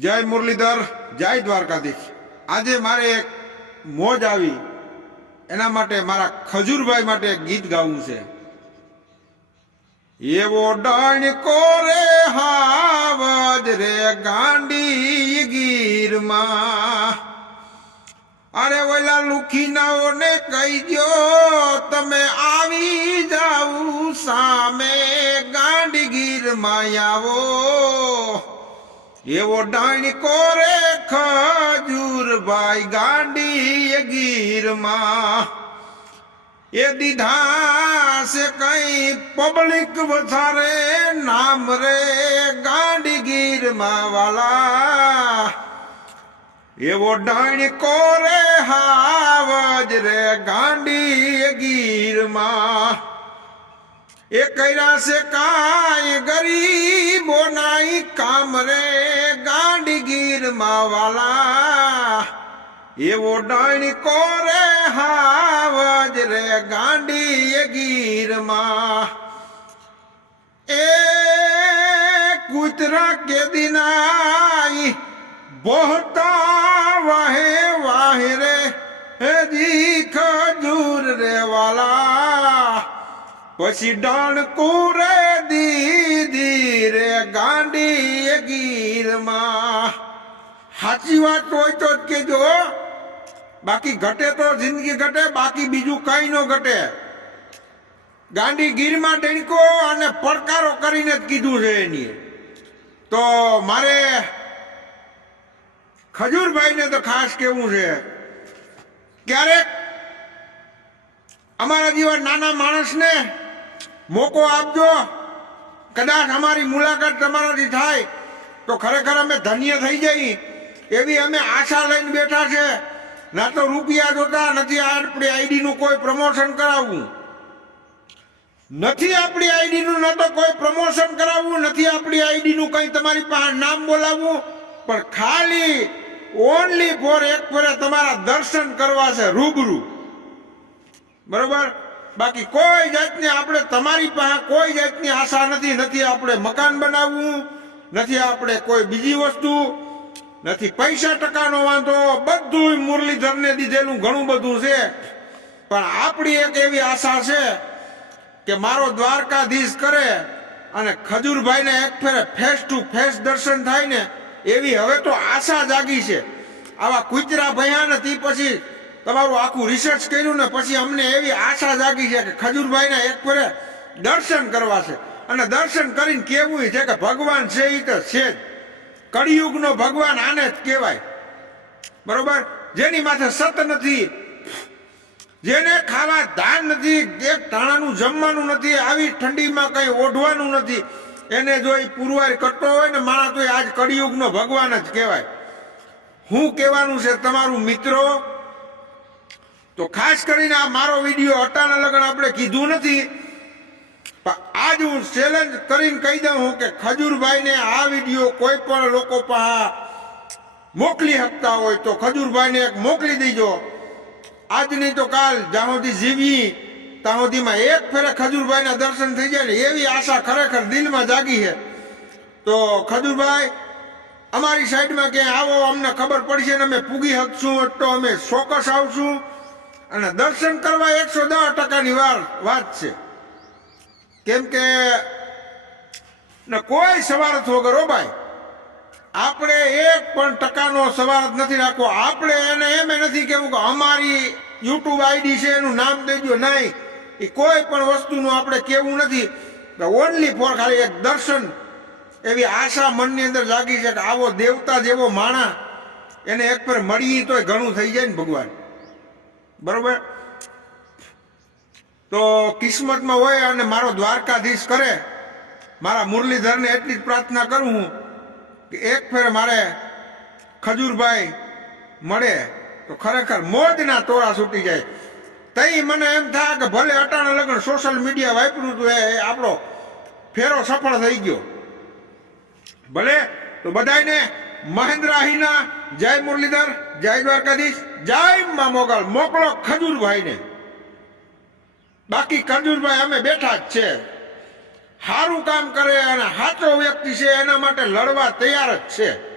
જય મુરલીધર, જય દ્વારકાધીશ. આજે મારે એક મોજ આવી. એના માટે મારા ખજૂરભાઈ માટે ગીત ગાવું છે. એવો ડણ રે હાવજ રે ગાંડી ગીરમાં. અરે ઓલા લુખીનાઓને કહી દો તમે આવી જાવ સામે ગાંડી ગીરમાં આવો. એવો ડાણકો રે ખજૂરભાઈ ગાંડી ગીરમાં. એ દીધા છે કઈ પબ્લિક વધારે નામ રે ગાંડીગીરમાં વાલા. એવો ડાણકો રે હાવજ રે ગાંડી ગીરમાં. એ કર્યા છે કાય ગરીબો નાઈ કામ રે. ગાંડી ગીરમાં વાલા એવો ડાણકો રે હાવજ રે ગાંડી ગીરમાં. એ કૂતરા કે દિનાઈ બહતા વાહે વાહે રે જી ખજૂર રે વાલા પછી ડાણકું રે દીદી રે ગાંડી ગીરમાં. સાચી વાત હોય તો જ કેજો બાકી ઘટે તો જિંદગી ઘટે, બાકી બીજું કઈ ન ઘટે. ગાંડી ગીરમાં ડણકો અને પડકારો કરીને જ કીધું છે એની. તો મારે ખજૂરભાઈને તો ખાસ કેવું છે, ક્યારેક અમારા જેવા નાના માણસને મોકો આપજો, કદાચ અમારી મુલાકાત તમારાથી થાય, તો ખરેખર અમે ધન્ય થઈ જઈ. એવી અમે આશા લઈને બેઠા છે. ના તો રૂપિયા જોતા, નથી આપણી આઈડીનું કોઈ પ્રમોશન કરાવવું. નથી આપણી આઈડીનું, ન તો કોઈ પ્રમોશન કરાવવું, નથી આપણી આઈડીનું કંઈ તમારી પાસે નામ બોલાવવું. પણ ખાલી ઓનલી ફોર એક ફોરે તમારા દર્શન કરવા છે, રૂબરૂ. બરોબર? બાકી કોઈ જાતની આપણે તમારી પાસે કોઈ જાતની આશા નથી. નથી આપણે મકાન બનાવવું, નથી આપણે કોઈ બીજી વસ્તુ. નથી, પૈસા ટકાનો વાંધો બધું મુરલીધરને દીધેલું, ઘણું બધું છે. પણ આપણી એક એવી આશા છે કે મારો દ્વારકાધીશ કરે અને ખજૂરભાઈને એક ફેરે ફેસ ટુ ફેસ દર્શન થાય ને, એવી હવે તો આશા જાગી છે. આવા કુતરા ભયા નથી, પછી તમારું આખું રિસર્ચ કર્યું ને, પછી અમને એવી આશા જાગી છે કે ખજૂરભાઈના એક ફેરે દર્શન કરવા છે. અને દર્શન કરીને કેવું છે કે ભગવાન છે એ તો છે જ. કળિયુગનો ભગવાન આને જ કહેવાય. બરોબર? જેની માથે સત નથી, જેને ખાવા ધાન નથી, એક ટાણાનું જમવાનું નથી, આવી ઠંડીમાં કઈ ઓઢવાનું નથી, એને જો એ પુરવાર કરતો હોય ને માણસ, તો આજ કળિયુગનો ભગવાન જ કહેવાય. હું કહેવાનું છે તમારું મિત્રો, તો ખાસ કરીને આ મારો વીડિયો અટાના લગ્ન આપણે કીધું નથી આજ હું ચેલેન્જ કરીને કહી દઉં હું કે ખજૂરભાઈને આ વીડિયો કોઈ પણ લોકો પાસે મોકલી શકતા હોય તો ખજૂરભાઈને એક મોકલી દેજો. આજ નહીં તો કાલ જ્યાં જીવી ત્યાં એક ફેરે ખજૂરભાઈના દર્શન થઈ જાય ને એવી આશા ખરેખર દિલમાં જાગી છે. તો ખજૂરભાઈ, અમારી સાઈડમાં ક્યાંય આવો, અમને ખબર પડશે ને અમે પૂગી શકશું તો અમે ચોક્કસ આવશું. અને દર્શન કરવા એકસો દસ ટકાની વાર વાત છે. કેમ કે કોઈ સવારથ વગર, હો ભાઈ, આપણે એક પણ ટકાનો સવારથ નથી રાખવો. આપણે એને એમ નથી કેવું કે અમારી યુટ્યુબ આઈડી છે, એનું નામ દેજો. નહીં. એ કોઈ પણ વસ્તુનું આપણે કેવું નથી. ઓનલી ફોર ખાલી એક દર્શન એવી આશા મનની અંદર જાગી છે કે આવો દેવતા જેવો માણા એને એક પર મળીએ તોય ઘણું થઈ જાય ને ભગવાન. બરોબર? તો કિસ્મતમાં હોય અને મારો દ્વારકાધીશ કરે, મારા મુરલીધરને એટલી જ પ્રાર્થના કરું હું કે એક ફેર મારે ખજૂરભાઈ મળે, તો ખરેખર મોજના તોરા છૂટી જાય. તઈ મને એમ થાય કે ભલે અટાણા લગ્ન સોશિયલ મીડિયા વાપર્યું હતું એ આપણો ફેરો સફળ થઈ ગયો. ભલે, તો બધાને મહેન્દ્રાહીના જય મુરલીધર, જય દ્વારકાધીશ, જય મા મોગલ, મોકલો ખજૂરભાઈને. બાકી ખજૂરભાઈ, અમે બેઠા જ છે. સારું કામ કરે અને સાચો વ્યક્તિ છે, એના માટે લડવા તૈયાર જ છે.